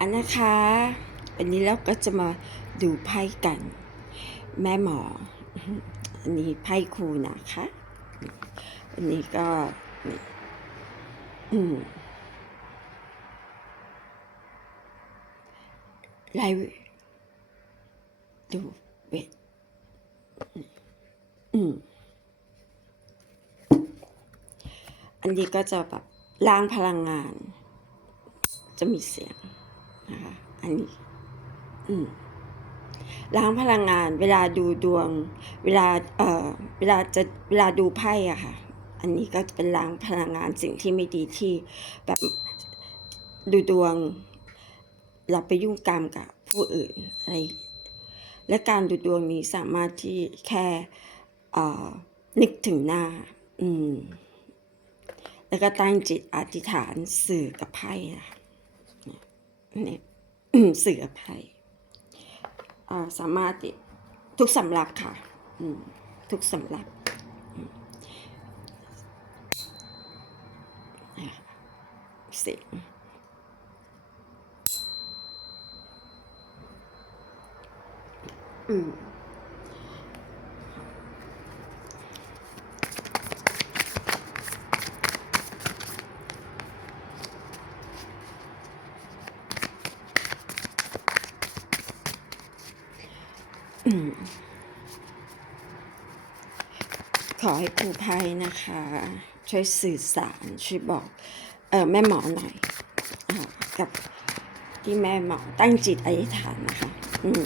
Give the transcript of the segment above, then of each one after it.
อันนะคะ วันนี้เราก็จะมาดูไพ่กัน แม่หมอ อันนี้ไพ่ครูนะคะอันนี้ก็ไล่ดูเวทอันนี้ก็จะแบบล้างพลังงาน จะมีเสียง นะคะอันนี้อืมล้างพลังงานเวลาดูดวง เวลาเอ่อเวลาจะเวลาดูไพ่อะค่ะ อันนี้ก็จะเป็นล้างพลังงานสิ่งที่ไม่ดีที่แบบดูดวง เราไปยุ่งกรรมกับผู้อื่นอะไร และการดูดวงนี้สามารถที่แค่นึกถึงหน้า อืม แล้วก็ตั้งจิตอธิษฐานสื่อกับไพ่อะค่ะ เนี่ยอืมสื่อกับไพ่สามารถทุกสำรับค่ะทุกสำรับเสียงอืม ให้ครูภัยนะคะ ช่วยสื่อสารช่วยบอกเออแม่หมอหน่อยอกับที่แม่หมอตั้งจิตอธิษฐานนะคะอืม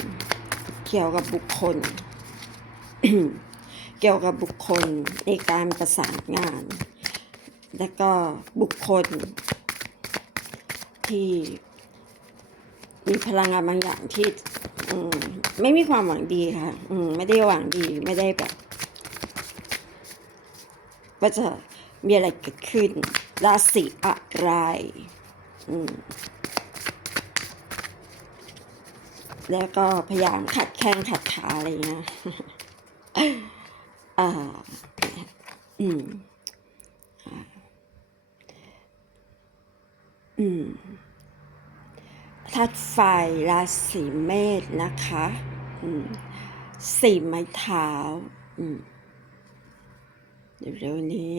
เกี่ยวกับบุคคล เกี่ยวกับบุคคลในการประสานงาน แล้วก็บุคคล ที่มีพลังงานบางอย่างที่อืมไม่มีความหวังดีค่ะ อืม ไม่ได้หวังดี ไม่ได้แบบ ว่าจะมีอะไรเกิดขึ้น ราศีอะไรแล้วก็พยายามขัดแข้งขัดขาอะไรเงี้ยอ่าอืมอืมธาตุไฟราศีเมษนะคะ อืมสี่ไม้เท้า อืม เร็วๆนี้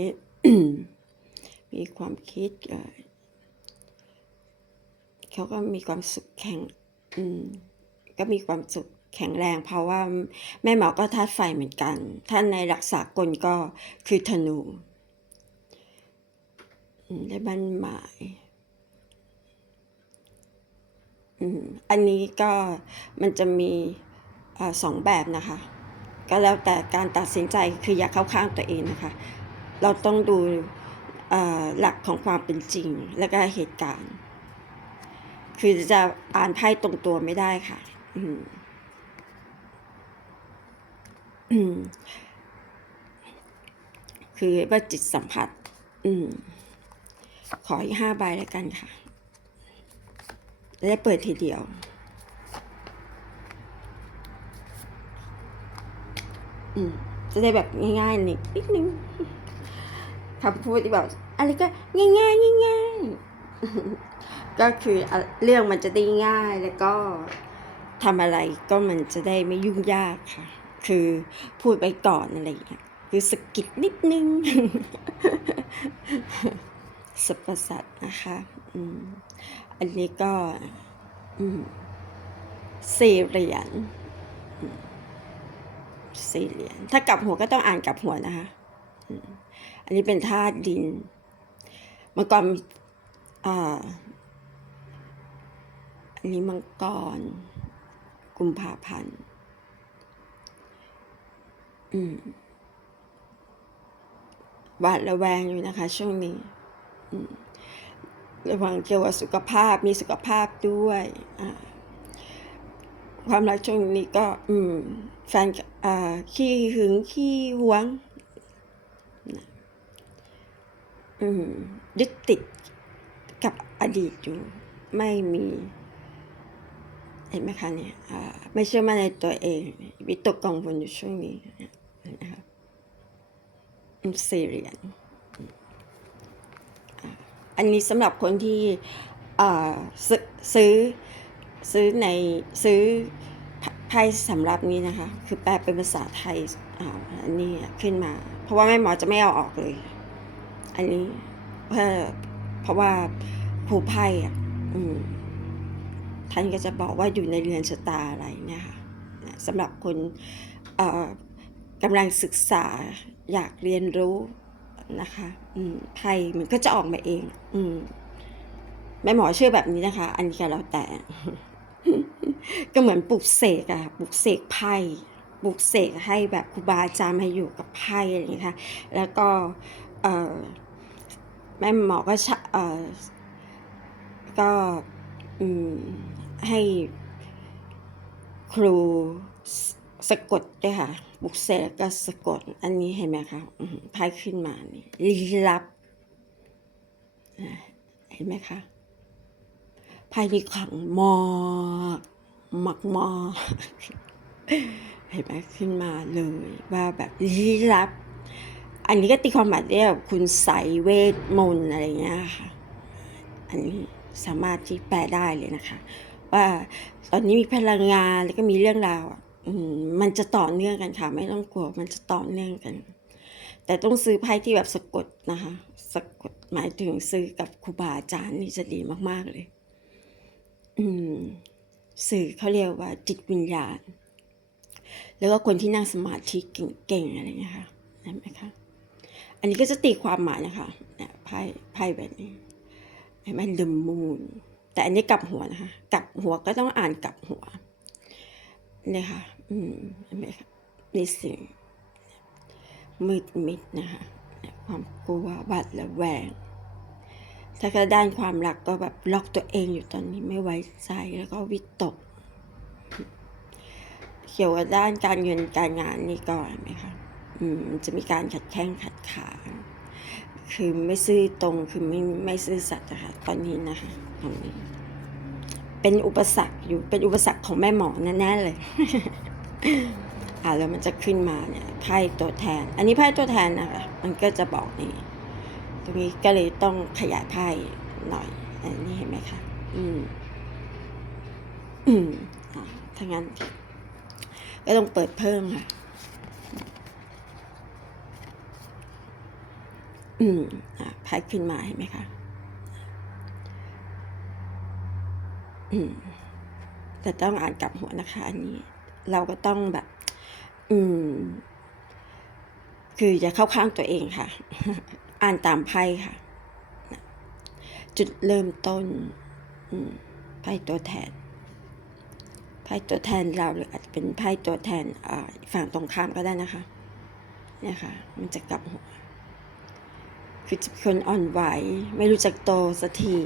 มีความคิดเขาก็มีความสุขแข็งก็มีความสุขแข็งแรง เพราะว่าแม่หมอก็ธาตุไฟเหมือนกัน ท่านในหลักษากลก็คือธนูได้บันหมายอันนี้ก็มันจะมีอสองแบบนะคะ ก็แล้วแต่การตัดสินใจคืออย่าเข้าข้างตัวเองนะคะ เราต้องดูหลักของความเป็นจริงแล้วก็เหตุการณ์ คือจะอ่านไพ่ตรงตัวไม่ได้ค่ะอือืมคือว่าจิตสัมผัส อืม ขออีกห้าใบแล้วกันค่ะจะเปิดทีเดียว อืมจะได้แบบง่ายๆนิดนิดนึงคำพูดที่แบบอะไรก็ง่ายง่ายๆง่ายๆก็คืออเรื่องมันจะได้ง่ายแล้วก็ทำอะไรก็มันจะได้ไม่ยุ่งยากค่ะ คือพูดไปก่อนอะไรอย่างเงี้ยคือสกิดนิดนึงสัพสัตนะคะอืมอันนี้ก็อืมสี่เหรียญ สี่เหรียญถ้ากลับหัวก็ต้องอ่านกลับหัวนะคะ อันนี้เป็นธาตุดินมื่อก่อนอ่าอันนี้มังกร กุมภาพันธ์อืมหวาดระแวงอยู่นะคะ ช่วงนี้อืมระวังเกี่ยวกับสุขภาพมีสุขภาพด้วยอ่า ความรักช่วงนี้ก็ อืม แฟนอ่าขี้หึงขี้หวง อืมยึดติดกับอดีตอยู่ ไม่มีเห็นไหมคะเนี่ยอ่าไม่เชื่อมั่นในตัวเองวิตกกังวลอยู่ช่วงนี้นะคะอืมสี่เรียญอันนี้สำหรับคนที่อ่อซื้อ ซื้อในซื้อไพ่สำหรับนี้นะคะ คือแปลเป็นภาษาไทยอ่าอันนี้ขึ้นมา เพราะว่าแม่หมอจะไม่เอาออกเลย อันนี้เพื่อเพราะว่าครูไพ่อะอืมท่านก็จะบอกว่าอยู่ในเรือนชะตาอะไรเนี่ยค่ะสำหรับคนเอ่อกำลังศึกษาอยากเรียนรู้นะคะไพ่มันก็จะออกมาเอง อืมแม่หมอเชื่อแบบนี้นะคะ อันนี้ก็แล้วแต่ ก็เหมือนปลุกเสกอะปลุกเสกไพ่ปลุกเสกให้แบบครูบาอาจารย์มาอยู่กับไพ่อะไรอย่างเงี้ยค่ะแล้วก็เออแม่หมอก็ชะเออก็อืมให้ครูสะกดด้วยค่ะปลุกเสกก็สะกด อันนี้เห็นไหมคะไพ่ขึ้นมานี่ลี้ลับ เห็นไหมคะ ภายในขังมากมากมากเห็นไหมขึ้นมาเลยว่าแบบลี้ลับ อันนี้ก็ตีความหมายได้แบบคุณใสยเวทมนต์อะไรเงี้ยค่ะ อันนี้สามารถที่แปลได้เลยนะคะ ว่าตอนนี้มีพลังงานแล้วก็มีเรื่องราวมันจะต่อเนื่องกันค่ะ ไม่ต้องกลัวมันจะต่อเนื่องกัน แต่ต้องซื้อไพ่ที่แบบสะกดนะคะ สะกดหมายถึงซื้อกับครูบาอาจารย์นี่จะดีมากๆเลย สื่อเขาเรียกว่าจิตวิญญาณ แล้วก็คนที่นั่งสมาธิเก่งๆอะไรเงี้ยค่ะเห็นไหมคะอันนี้ก็จะตีความหมายนะคะเนี่ยไพ่ไพ่แบบนี้เห็นไหมเดมมูนแต่อันนี้กลับหัวนะคะกลับหัวก็ต้องอ่านกลับหัวเนี่ยค่ะอืมเห็นไหมคะนี่สิ่งมืดมิดนะคะความกลัวหวาดระแวง ถ้าก็ด้านความรักก็แบบล็อกตัวเองอยู่ตอนนี้ไม่ไว้ใจแล้วก็วิตก เกี่ยวกับด้านการเงินการงานนี่ก็เห็นไหมคะอืมจะมีการขัดแข้งขัดขา คือไม่ซื่อตรงคือไม่ไม่ซื่อสัตย์นะคะตอนนี้นะคะตรงนี้เป็นอุปสรรคอยู่เป็นอุปสรรคของแม่หมอแน่ๆเลยอ่าแล้วมันจะขึ้นมาเนี่ยไพ่ตัวแทน อันนี้ไพ่ตัวแทนนะคะมันก็จะบอกนี่ ตรงนี้ก็เลยต้องขยายไพ่หน่อย อันนี้เห็นไหมคะอืม อืมอ่าถ้างั้น ก็ต้องเปิดเพิ่มค่ะ อืมอ่าไพ่ขึ้นมาเห็นไหมคะอืมแต่ต้องอ่านกลับหัวนะคะ อันนี้ เราก็ต้องแบบ อืม คืออย่าเข้าข้างตัวเองค่ะ อ่านตามไพ่ค่ะ จุดเริ่มต้นไพ่ตัวแทน ไพ่ตัวแทนเราหรืออาจจะเป็นไพ่ตัวแทนฝั่งตรงข้ามก็ได้นะคะเนี่ยค่ะ มันจะกลับหัวคือจะคนอ่อนไหว ไม่รู้จักโตสักที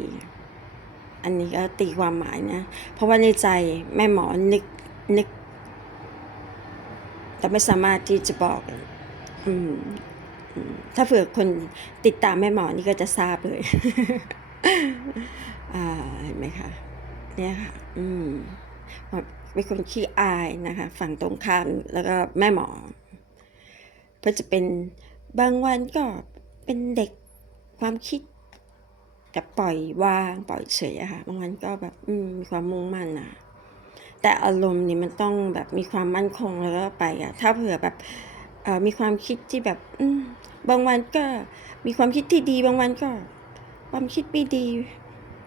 อันนี้ก็ตีความหมายนะ เพราะว่าในใจแม่หมอนึกนึก แต่ไม่สามารถที่จะบอก อืม ถ้าเผื่อคนติดตามแม่หมอนี่ก็จะทราบเลยเห็นไหมคะเนี่ยค่ะ อืมเป็นคนขี้อายนะคะ ฝั่งตรงข้ามแล้วก็แม่หมอก็จะเป็นบางวันก็เป็นเด็กความคิดจะปล่อยวางปล่อยเฉยอะค่ะ บางวันก็แบบอืมมีความมุ่งมั่นนะแต่อารมณ์นี่มันต้องแบบมีความมั่นคงแล้วก็ไปอะถ้าเผื่อแบบ มีความคิดที่แบบอืบางวันก็มีความคิดที่ดี บางวันก็ ความคิดไม่ดี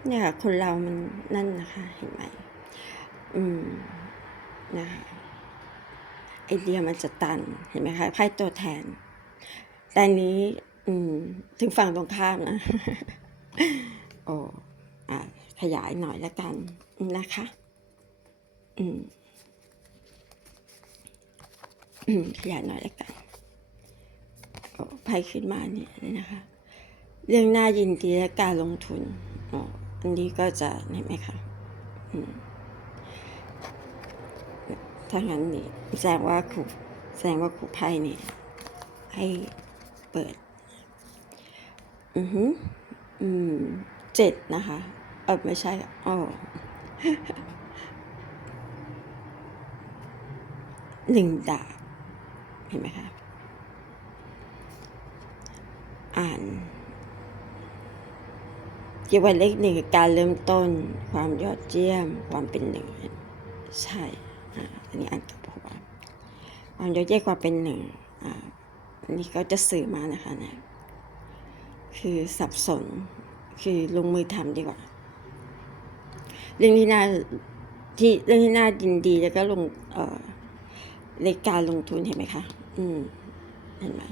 เนี่ยค่ะคนเรามันนั่นนะคะเห็นไหมอืมนะคะไอเดียมันจะตันเห็นไหมคะไพ่ตัวแทน แต่นี้ อืม ถึงฝั่งตรงข้ามนะโอ้อะขยายหน่อยแล้วกันนะคะ อืมขยายหน่อยแล้วกัน โอ้ไพ่ขึ้นมาเนี่ยนะคะ เรื่องน่ายินดีและการลงทุนอ๋อันนี้ก็จะเห็นไหมคะถ้างั้นนี่แสดงว่าครูแสดงว่าครูไพ่นี่ให้เปิด อือฮึอืมเจ็ดนะคะเออไม่ใช่อ๋อหนึ่งดาบเห็นไหมคะ อ่านเกี่ยวกับเลขหนึ่งคือการเริ่มต้น ความยอดเยี่ยม ความเป็นหนึ่ง ใช่อันนี้อ่านกับพว่าความยอดเยี่ยมความเป็นหนึ่งอ่าอันนี้ก็จะสื่อมานะคะเนี่ยคือสับสนคือลงมือทำดีกว่า เรื่องที่น่าที่เรื่องที่น่ายินดีแล้วก็ลงเอ่อในการลงทุนเห็นไหมคะ อืม เห็นไหม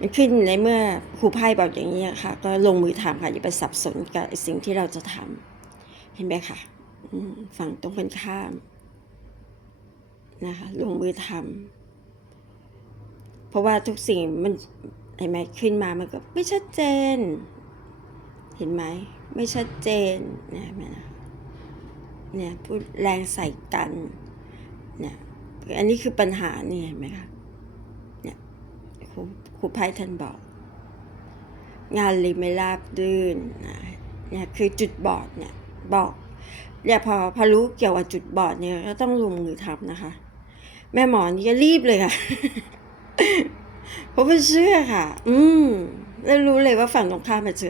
มันขึ้นในเมื่อครูไพ่บอกอย่างนี้ค่ะ ก็ลงมือทำค่ะอย่าไปสับสนกับสิ่งที่เราจะทำเห็นไหมคะฝั่งตรงกันข้ามนะคะลงมือทำเพราะว่าทุกสิ่งมันเห็นไหมขึ้นมามันก็ไม่ชัดเจน เห็นไหมไม่ชัดเจนเนี่ยเห็นไหมนะเนี่ยพูดแรงใส่กันเนี่ยอันนี้คือปัญหาเนี่ยเห็นไหมคะเนี่ย ครูไพ่ท่านบอก งานเลยไม่ราบรื่นนะเนี่ยคือจุดบอดเนี่ยบอกเนี่ยพอพอรู้เกี่ยวกับจุดบอดเนี่ยก็ต้องลงมือทำนะคะ แม่หมอนี่ก็รีบเลยค่ะเพราะว่าเชื่อค่ะ อืมแล้วรู้เลยว่าฝั่งตรงข้ามจะ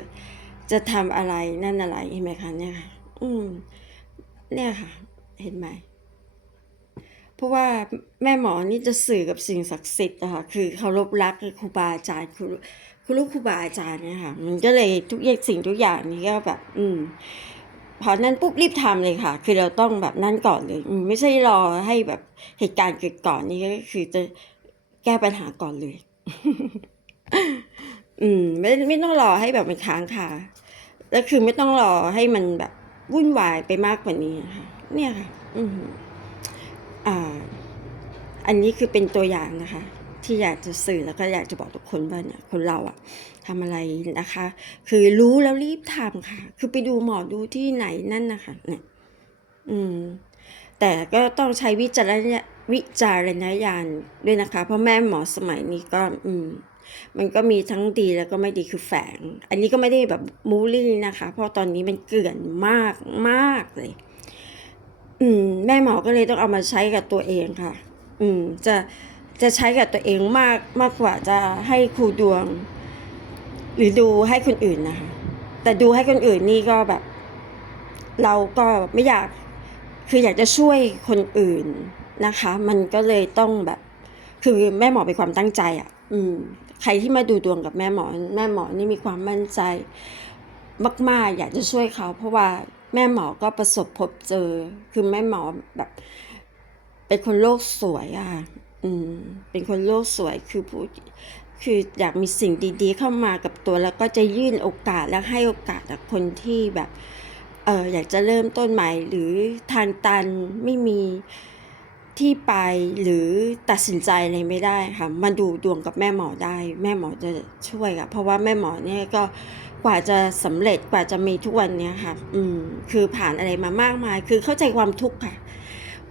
จะทำอะไรนั่นอะไรเห็นไหมคะเนี่ยค่ะ อืม เนี่ยค่ะ เห็นไหม เพราะว่าแม่หมอนี่จะสื่อกับสิ่งศักดิ์สิทธิ์อะค่ะคือเคารพรักครูบาอาจารย์ครูครูลูกครูบาอาจารย์เนี่ยค่ะมันก็เลยทุกอย่างสิ่งทุกอย่างนี้ก็แบบ อืมพอนั้นปุ๊บรีบทำเลยค่ะ คือเราต้องแบบนั่นก่อนเลยไม่ใช่รอให้แบบเหตุการณ์เกิดก่อนนี่ก็คือจะแก้ปัญหาก่อนเลย อืม ไม่ไม่ต้องรอให้แบบมันค้างค่ะแล้วคือไม่ต้องรอให้มันแบบวุ่นวายไปมากกว่านี้นะคะเนี่ยค่ะ อืม อันนี้คือเป็นตัวอย่างนะคะ ที่อยากจะสื่อแล้วก็อยากจะบอกทุกคนว่าเนี่ยคนเราอะทำอะไรนะคะ คือรู้แล้วรีบทำค่ะ คือไปดูหมอดูที่ไหนนั่นนะคะเนี่ยอืมแต่ก็ต้องใช้วิจารณญาวิจารณญาณด้วยนะคะ เพราะแม่หมอสมัยนี้ก็อืมมันก็มีทั้งดีแล้วก็ไม่ดีคือแฝง อันนี้ก็ไม่ได้แบบมูลี่นะคะ เพราะตอนนี้มันเกลื่อนมากมากเลย อืม แม่หมอก็เลยต้องเอามาใช้กับตัวเองค่ะ อืม จะจะใช้กับตัวเองมากมากกว่าจะให้ครูดวง หรือดูให้คนอื่นนะคะ แต่ดูให้คนอื่นนี่ก็แบบ เราก็ไม่อยากคืออยากจะช่วยคนอื่นนะคะ มันก็เลยต้องแบบ คือแม่หมอเป็นความตั้งใจอะ่ะ อืม ใครที่มาดูดวงกับแม่หมอ แม่หมอนี่มีความมั่นใจ มาก ๆ อยากจะช่วยเขา เพราะว่า แม่หมอก็ประสบพบเจอ คือแม่หมอแบบ เป็นคนโลกสวยอะ่ะ อืม เป็นคนโลกสวยคือพูดคืออยากมีสิ่งดีๆเข้ามากับตัวแล้วก็จะยื่นโอกาสและให้โอกาสกับคนที่แบบเอออยากจะเริ่มต้นใหม่หรือทางตันไม่มีที่ไปหรือตัดสินใจอะไรไม่ได้ค่ะมาดูดวงกับแม่หมอได้ แม่หมอจะช่วยค่ะเพราะว่าแม่หมอเนี่ยก็ กว่าจะสำเร็จกว่าจะมีทุกวันเนี้ยค่ะ อืม คือผ่านอะไรมามากมาย คือเข้าใจความทุกข์ค่ะ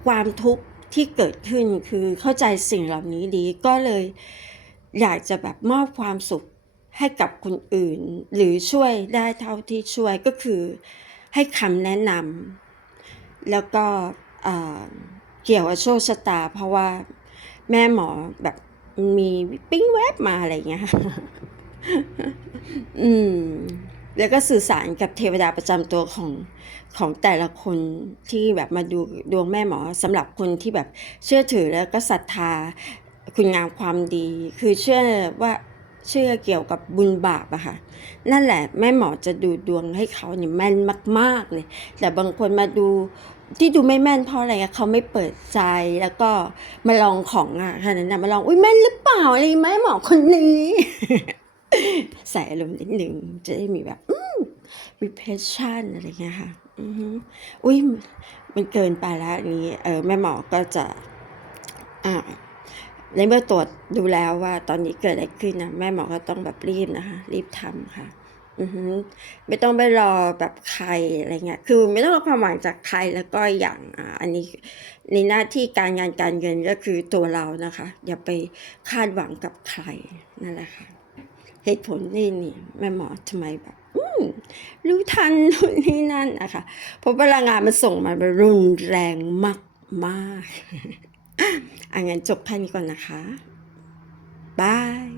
ความทุกข์ที่เกิดขึ้นคือเข้าใจสิ่งเหล่านี้ดี ก็เลยอยากจะแบบมอบความสุขให้กับคนอื่น หรือช่วยได้เท่าที่ช่วยก็คือให้คำแนะนำแล้วก็เอ่อเกี่ยวกับโชคชะตา เพราะว่าแม่หมอแบบมีปิ้งแวบมาอะไรอย่างเงี้ย อืม แล้วก็สื่อสารกับเทวดาประจำตัวของของแต่ละคนที่แบบมาดูดวงแม่หมอสำหรับคนที่แบบเชื่อถือแล้วก็ศรัทธาคุณงามความดี คือเชื่อว่าเชื่อเกี่ยวกับบุญบาปอะค่ะ นั่นแหละแม่หมอจะดูดวงให้เขาเนี่ยแม่นมาก ๆเลย แต่บางคนมาดูที่ดูไม่แม่นเพราะอะไรอะเขาไม่เปิดใจแล้วก็มาลองของอะขนาดนั้นนะมาลองอุ้ยแม่นหรือเปล่าอะไรแม่หมอคนนี้ ใส่อารมณ์นิดหนึ่งจะได้มีแบบอืมมีเพชชั่นอะไรเงี้ยค่ะอืมอุ้ยมันเกินไปแล้วอย่างนี้เออแม่หมอก็จะอ่าในเมื่อตรวจดูแล้วว่าตอนนี้เกิดอะไรขึ้นนะแม่หมอก็ต้องแบบรีบนะคะ รีบทำค่ะอือฮึไม่ต้องไปรอแบบใครอะไรเงี้ย คือไม่ต้องรอความหวังจากใครแล้วก็อย่างอ่าอันนี้ในหน้าที่การงานการเงินก็คือตัวเรานะคะ อย่าไปคาดหวังกับใครนั่นแหละค่ะ เหตุผลนี่นี่แม่หมอทำไมแบบอืมรู้ทันนู่นนี่นั่นนะคะเพราะพลังงานมันส่งมาไปรุนแรงมากมากอันงั้นจบแค่นี้ก่อนนะคะบาย